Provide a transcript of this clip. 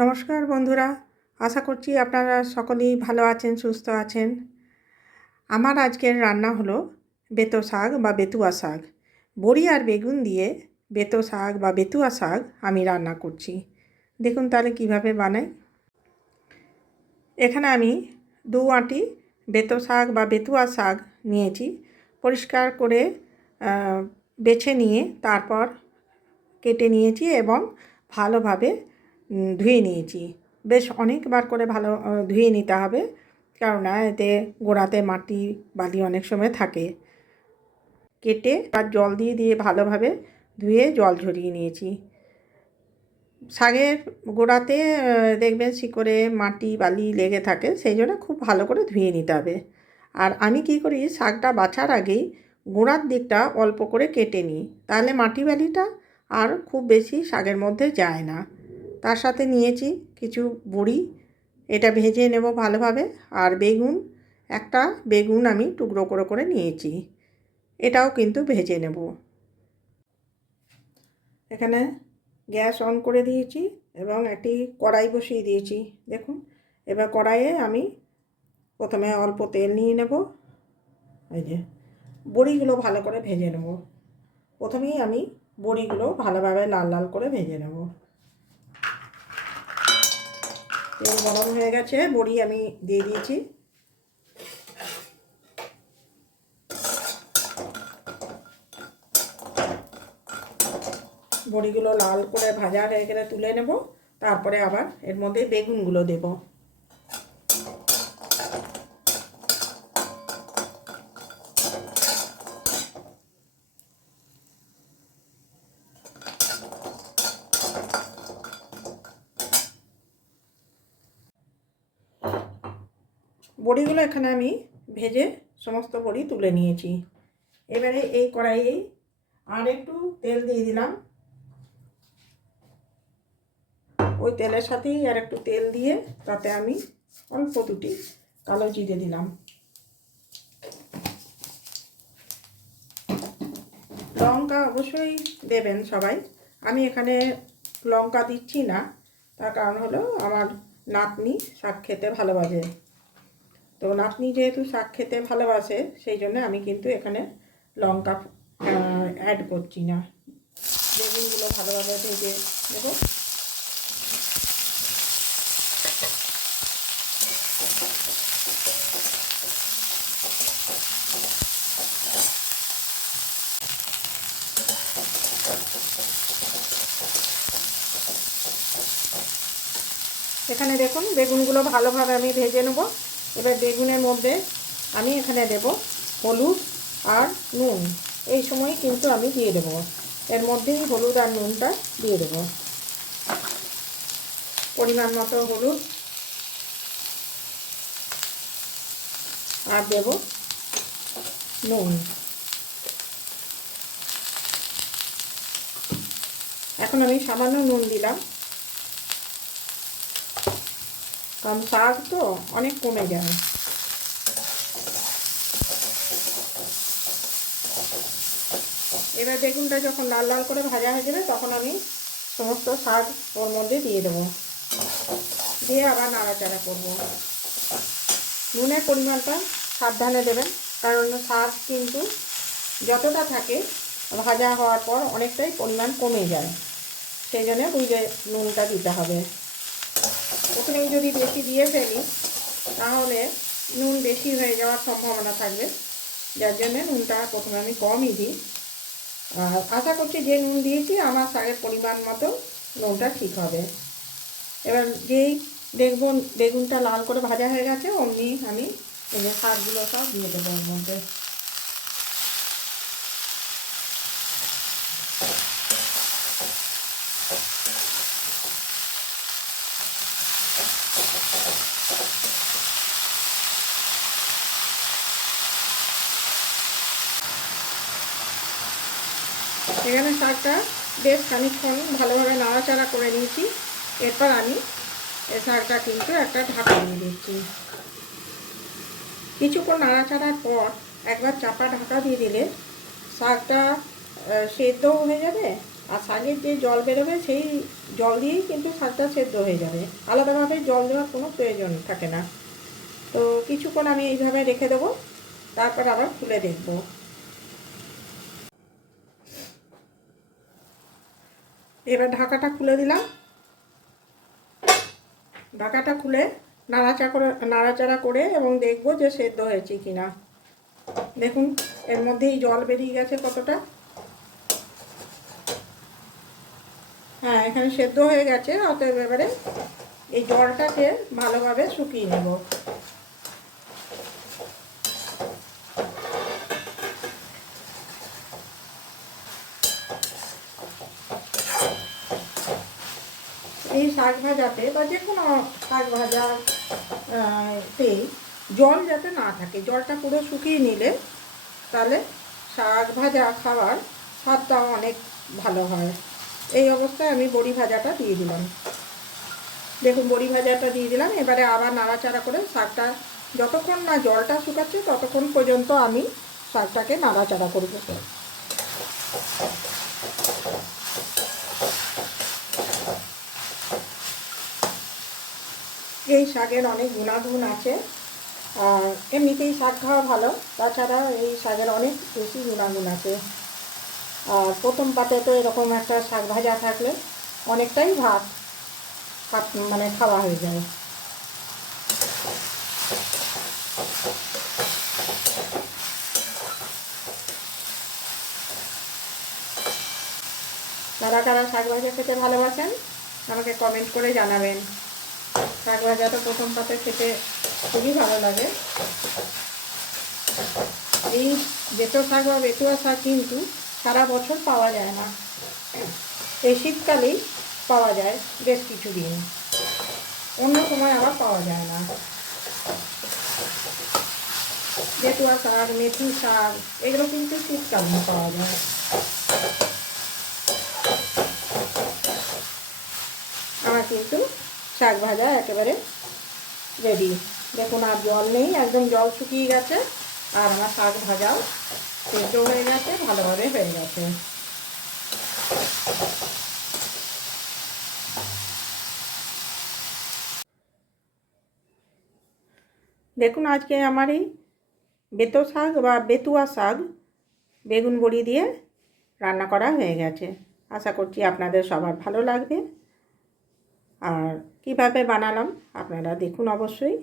নমস্কার বন্ধুরা, আশা করছি আপনারা সকলেই ভালো আছেন, সুস্থ আছেন। আমার আজকের রান্না হলো বেতো শাক বা বেতুয়া শাক। বড়ি আর বেগুন দিয়ে বেতো শাক বা বেতুয়া শাক আমি রান্না করছি। দেখুন তাহলে কিভাবে বানাই। এখানে আমি 2 আঁটি বেতো শাক বা বেতুয়া শাক নিয়েছি। পরিষ্কার করে বেছে নিয়ে তারপর কেটে নিয়েছি এবং ভালোভাবে ধুয়ে নিয়েছি। বেশ অনেকবার করে ভালো ধুয়ে নিতে হবে, কেননা এতে গোড়াতে মাটি বালি অনেক সময় থাকে। কেটে আর জল দিয়ে ভালোভাবে ধুয়ে জল ঝরিয়ে নিয়েছি। শাকের গোড়াতে দেখবেন শিকড়ে মাটি বালি লেগে থাকে, সেই জন্য খুব ভালো করে ধুয়ে নিতে হবে। আর আমি কি করি, শাকটা বাছার আগেই গোড়ার দিকটা অল্প করে কেটে নিই, তাহলে মাটি বালিটা আর খুব বেশি শাকের মধ্যে যায় না। তার সাথে নিয়েছি কিছু বড়ি, এটা ভেজে নেব ভালোভাবে। আর একটা বেগুন আমি টুকরো করে নিয়েছি, এটাও কিন্তু ভেজে নেব। এখানে গ্যাস অন করে দিয়েছি এবং একটি কড়াই বসিয়ে দিয়েছি। দেখুন, এবার কড়াইয়ে আমি প্রথমে অল্প তেল নিয়ে নেব। এই যে বড়িগুলো ভালো করে ভেজে নেব। প্রথমেই আমি বড়িগুলো ভালোভাবে লাল লাল করে ভেজে নেব। তেল গরম হয়ে গেছে, বড়ি আমি দিয়ে দিয়েছি। বড়িগুলো লাল করে ভাজা হয়ে গেলে তুলে নেব। তারপরে আবার এর মধ্যে বেগুনগুলো দেব। বড়িগুলো এখানে আমি ভেজে সমস্ত বড়ি তুলে নিয়েছি। এবারে এই কড়াইয়ে আর একটু তেল দিয়ে দিলাম। ওই তেলের সাথেই আর একটু তেল দিয়ে তাতে আমি অল্প দুটি কালো জিরে দিলাম। লঙ্কা অবশ্যই দেবেন সবাই, আমি এখানে লঙ্কা দিচ্ছি না। তার কারণ হলো আমার নাতনি শাক খেতে ভালোবাসে। তো নাতনি যেহেতু শাক খেতে ভালোবাসে, সেই জন্য আমি কিন্তু এখানে লঙ্কা অ্যাড করছি না। বেগুনগুলো ভালোভাবে ভেজে নেব। এখানে দেখুন বেগুনগুলো ভালোভাবে আমি ভেজে নেব। এবার বেগুনের মধ্যে আমি এখানে দেব হলুদ আর নুন। এই সময় কিন্তু আমি দিয়ে দেব, এর মধ্যেই হলুদ আর নুনটা দিয়ে দেব। পরিমাণ মতো হলুদ আর দেব নুন। এখন আমি সামান্য নুন দিলাম, কারণ শাক তো অনেক কমে যায়। এবার বেগুনটা যখন লাল লাল করে ভাজা হয়ে যাবে, তখন আমি সমস্ত শাক ওর মধ্যে দিয়ে দেবো, দিয়ে আবার নাড়াচাড়া করব। নুনের পরিমাণটা সাবধানে দেবেন, কারণ শাক কিন্তু যতটা থাকে ভাজা হওয়ার পর অনেকটাই পরিমাণ কমে যায়, সেই জন্য বুঝে নুনটা দিতে হবে। প্রথমেই যদি বেশি দিয়ে ফেলি তাহলে নুন বেশি হয়ে যাওয়ার সম্ভাবনা থাকবে, যার জন্যে নুনটা প্রথমে আমি কমই দিই। আর আশা করছি যে নুন দিয়েছি আমার শাকের পরিমাণ মতো নুনটা ঠিক হবে। এবার যেই দেখুন বেগুনটা লাল করে ভাজা হয়ে গেছে, অমনি আমি এই যে শাকগুলো সব দিয়ে দেবো ওর মধ্যে। এখানে শাকটা বেশ খানিকক্ষণ ভালোভাবে নাড়াচাড়া করে নিয়েছি। এরপর আমি এই শাকটা কিন্তু একটা ঢাকা দিয়ে দিচ্ছি। কিছুক্ষণ নাড়াচাড়ার পর একবার চাপা ঢাকা দিয়ে দিলে শাকটা সেদ্ধও হয়ে যাবে, আর শাকের যে জল বেরোবে সেই জল দিয়েই কিন্তু শাকটা সেদ্ধ হয়ে যাবে, আলাদাভাবে জল দেওয়ার কোনো প্রয়োজন থাকে না। তো কিছুক্ষণ আমি এইভাবে রেখে দেবো, তারপর আবার খুলে দেখব। এবার ঢাকাটা খুলে দিলাম। ঢাকাটা খুলে নাড়াচাড়া করে এবং দেখব যে সেদ্ধ হয়েছে কি না। দেখুন এর মধ্যেই জল বেরিয়ে গেছে কতটা। হ্যাঁ, এখানে সেদ্ধ হয়ে গেছে। অতএব এবারে এই জলটাকে ভালোভাবে শুকিয়ে নেব। এই শাক ভাজাতে বা যে কোনো শাক ভাজাতে জল যাতে না থাকে, জলটা পুরো শুকিয়ে নিলে তাহলে শাক ভাজা খাওয়ার স্বাদটাও অনেক ভালো হয়। এই অবস্থায় আমি বড়ি ভাজাটা দিয়ে দিলাম। দেখুন বড়ি ভাজাটা দিয়ে দিলাম। এবারে আবার নাড়াচাড়া করে শাকটা, যতক্ষণ না জলটা শুকাচ্ছে ততক্ষণ পর্যন্ত আমি শাকটাকে নাড়াচাড়া করব। এই শাকের অনেক গুণাগুণ আছে, আর এমনিতেই শাক খাওয়া ভালো, তাছাড়া এই শাকের অনেক বেশি গুণাগুণ আছে। আর প্রথম পাতে তো এরকম একটা শাক ভাজা থাকলে অনেকটাই ভাত মানে খাওয়া হয়ে যায়। কারা কারা শাক ভাজা খেতে ভালোবাসেন আমাকে কমেন্ট করে জানাবেন। শাক ভাজাটা প্রথম পাতে খেতে খুবই ভালো লাগে। এই বেতো শাক বা বেতুয়া শাক কিন্তু সারা বছর পাওয়া যায় না, এই শীতকালেই পাওয়া যায় বেশ কিছু দিন, অন্য সময় আবার পাওয়া যায় না। বেতুয়া শাক, মেথি শাক এগুলো কিন্তু শীতকালে পাওয়া যায়। আমার কিন্তু শাক ভাজা একেবারে রেডি। দেখুন আর জল নেই, একদম জল শুকিয়ে গেছে, আর আমার শাক ভাজাও সেদ্ধ হয়ে গেছে, ভালোভাবে হয়ে গেছে। দেখুন আজকে আমার এই বেতো শাক বা বেতুয়া শাক বেগুন বড়ি দিয়ে রান্না করা হয়ে গেছে। আশা করছি আপনাদের সবার ভালো লাগবে। আর কিভাবে বানালাম আপনারা দেখুন অবশ্যই।